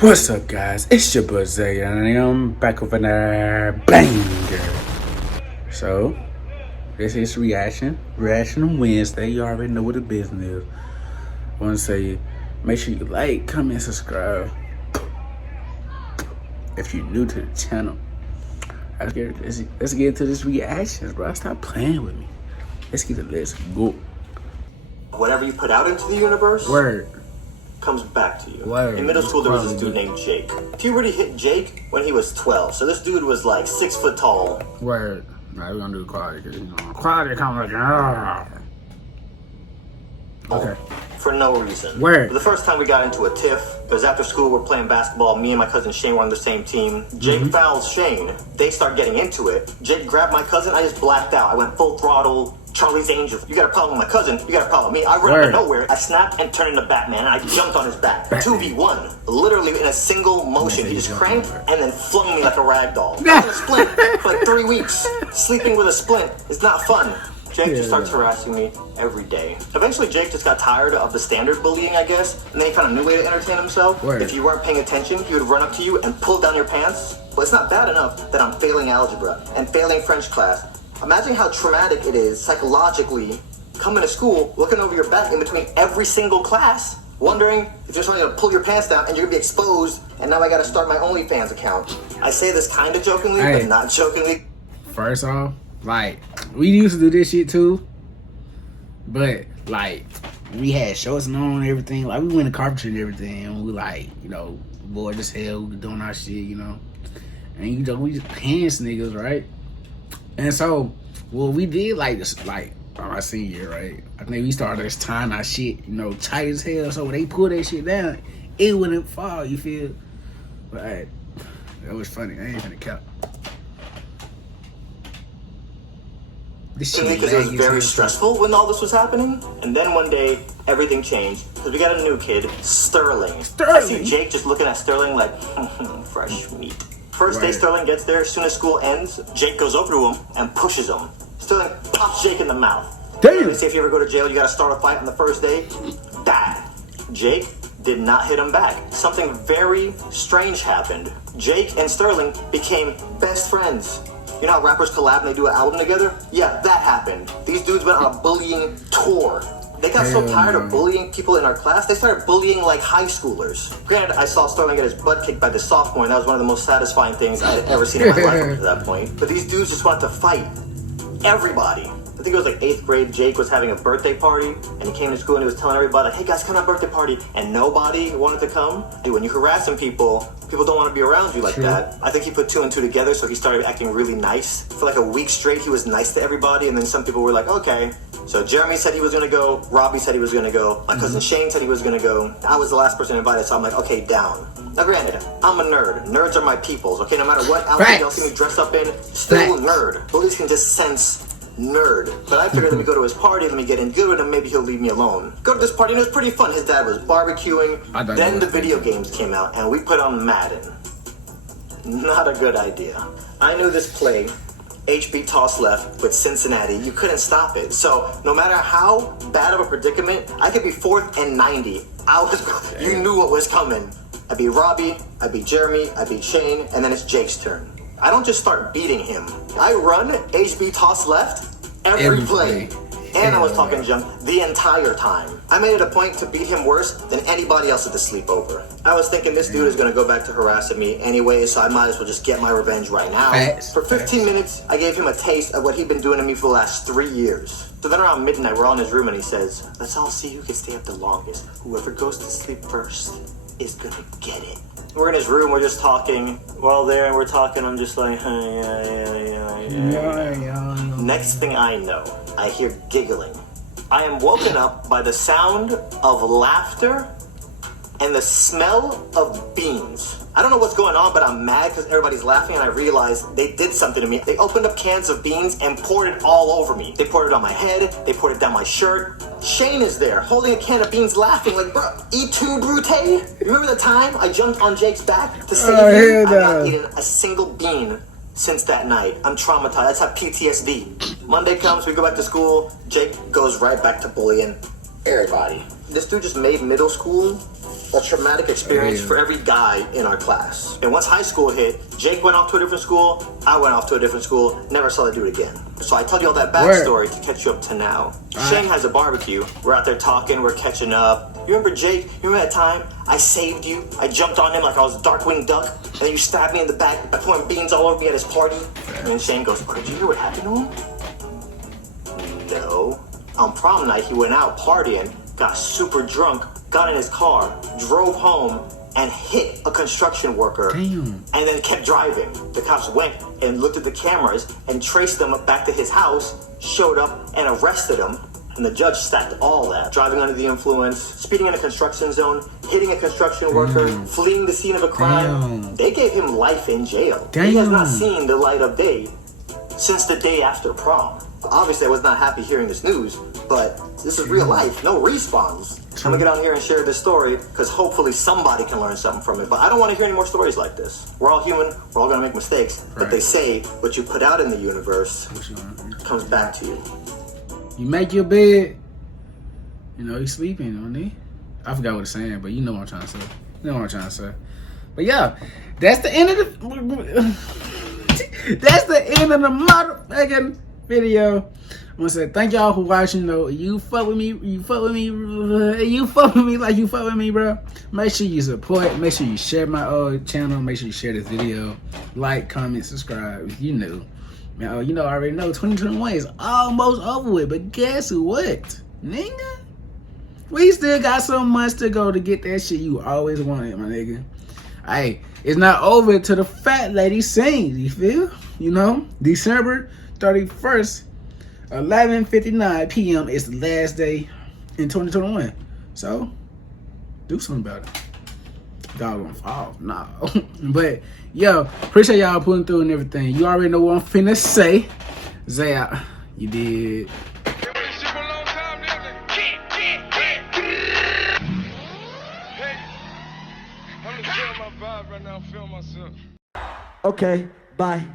What's up, guys? It's your boy Zay, and I'm back with another banger. So, this is Reaction Wednesday. You already know what the business is. I want to say, make sure you like, comment, subscribe. If you're new to the channel, let's get into this reactions, bro. Stop playing with me. Let's go. Whatever you put out into the universe, Word. Comes back to you. Word. In middle school, there was this dude named Jake. Puberty hit Jake when he was 12. So this dude was like 6 foot tall. Word. Nah, we're gonna do quality because quality come like Okay. For no reason. Word. The first time we got into a tiff, it was after school. We're playing basketball. Me and my cousin Shane were on the same team. Jake fouls Shane. They start getting into it. Jake grabbed my cousin. I just blacked out. I went full throttle. Charlie's Angel. You got a problem with my cousin. You got a problem with me. I run out of nowhere. I snapped and turned into Batman. And I jumped on his back. 2v1. Literally in a single motion. He just cranked and then flung me like a rag doll. I was in a splint for like 3 weeks. Sleeping with a splint is not fun. Jake just starts harassing me every day. Eventually, Jake just got tired of the standard bullying, I guess, and then he found a new way to entertain himself. If you weren't paying attention, he would run up to you and pull down your pants. Well, it's not bad enough that I'm failing algebra and failing French class. Imagine how traumatic it is psychologically coming to school, looking over your back in between every single class, wondering if you're trying to pull your pants down and you're gonna be exposed, and now I gotta start my OnlyFans account. I say this kind of jokingly, but not jokingly. First off, like, we used to do this shit too, but like, we had shorts on and everything. Like, we went to carpentry and everything, and we like, bored as hell. We were doing our shit, and we just pants niggas, right? And so, what we did, like my senior year, right? I think we started just tying our shit, tight as hell. So when they pull that shit down, it wouldn't fall. You feel? But hey, that was funny. I ain't gonna count. Because it was very stressful when all this was happening. And then one day, everything changed. Because we got a new kid, Sterling. I see Jake just looking at Sterling like, fresh meat. First day Sterling gets there, as soon as school ends, Jake goes over to him and pushes him. Sterling pops Jake in the mouth. Damn! They say if you ever go to jail, you gotta start a fight on the first day. Bad. Jake did not hit him back. Something very strange happened. Jake and Sterling became best friends. You know how rappers collab and they do an album together? Yeah, that happened. These dudes went on a bullying tour. They got so tired of bullying people in our class, they started bullying like high schoolers. Granted, I saw Sterling get his butt kicked by the sophomore, and that was one of the most satisfying things I had ever seen in my life up to that point. But these dudes just wanted to fight everybody. I think it was like 8th grade, Jake was having a birthday party, and he came to school and he was telling everybody, like, hey guys, come to my birthday party, and nobody wanted to come. Dude, when you're harassing people don't want to be around you like that. I think he put 2 and 2 together, so he started acting really nice. For like a week straight, he was nice to everybody, and then some people were like, okay. So Jeremy said he was gonna go, Robbie said he was gonna go, my cousin Shane said he was gonna go. I was the last person invited, so I'm like, okay, down. Now granted, I'm a nerd. Nerds are my peoples, okay? No matter what outfit y'all see me dressed up in, still nerd. Bullies can just sense nerd. But I figured let me go to his party, let me get in good with him, maybe he'll leave me alone. Go to this party, and it was pretty fun. His dad was barbecuing. Then the video games came out, and we put on Madden. Not a good idea. I knew this play, HB toss left with Cincinnati, you couldn't stop it. So no matter how bad of a predicament, I could be 4th and 90. You knew what was coming. I beat Robbie, I beat Jeremy, I beat Shane, and then it's Jake's turn. I don't just start beating him. I run HB toss left every play. And I was talking junk the entire time. I made it a point to beat him worse than anybody else at the sleepover. I was thinking this dude is gonna go back to harassing me anyway, so I might as well just get my revenge right now. For 15 minutes, I gave him a taste of what he'd been doing to me for the last 3 years. So then around midnight, we're all in his room and he says, let's all see who can stay up the longest. Whoever goes to sleep first is gonna get it. We're in his room, we're just talking. We're all there and we're talking, I'm just like, Next thing I know, I hear giggling. I am woken up by the sound of laughter and the smell of beans. I don't know what's going on, but I'm mad because everybody's laughing and I realize they did something to me. They opened up cans of beans and poured it all over me. They poured it on my head, they poured it down my shirt. Shane is there, holding a can of beans, laughing like, bro, eat two, Brute? Remember the time I jumped on Jake's back to save him? I've not eaten a single bean since that night. I'm traumatized. That's how PTSD. Monday comes, we go back to school. Jake goes right back to bullying everybody. This dude just made middle school a traumatic experience for every guy in our class. And once high school hit, Jake went off to a different school, I went off to a different school, never saw that dude again. So I tell you all that backstory to catch you up to now. Shane has a barbecue. We're out there talking, we're catching up. You remember Jake? You remember that time I saved you? I jumped on him like I was a Darkwing Duck, and then you stabbed me in the back by pouring beans all over me at his party. And Shane goes, "Oh, did you hear what happened to him?" No. On prom night, he went out partying, got super drunk, got in his car, drove home, and hit a construction worker. Damn. And then kept driving. The cops went and looked at the cameras and traced them back to his house, showed up and arrested him. And the judge stacked all that. Driving under the influence, speeding in a construction zone, hitting a construction worker, fleeing the scene of a crime. Damn. They gave him life in jail. Damn. He has not seen the light of day since the day after prom. Obviously, I was not happy hearing this news, but this is real life. No respawns. I'm gonna get on here and share this story because hopefully somebody can learn something from it. But I don't want to hear any more stories like this. We're all human. We're all gonna make mistakes. But they say what you put out in the universe comes back to you. You make your bed, you know, you sleeping on it. I forgot what it's saying, but you know what I'm trying to say. You know what I'm trying to say. But yeah, that's the end of the that's the end of the motherfucking video. I'm gonna say thank y'all for watching though. You fuck with me like you fuck with me, bro. Make sure you support, make sure you share my channel, make sure you share this video, like, comment, subscribe if you new. Now, you know, I already know 2021 is almost over with, but guess what, nigga? We still got so much to go to get that shit you always wanted, my nigga. Hey, it's not over till the fat lady sings, you feel? You know, December 31st, 11:59 p.m. is the last day in 2021. So, do something about it. Dog gonna fall, no. But yo, appreciate y'all putting through and everything. You already know what I'm finna say. Zay Out You Dig. Okay, bye.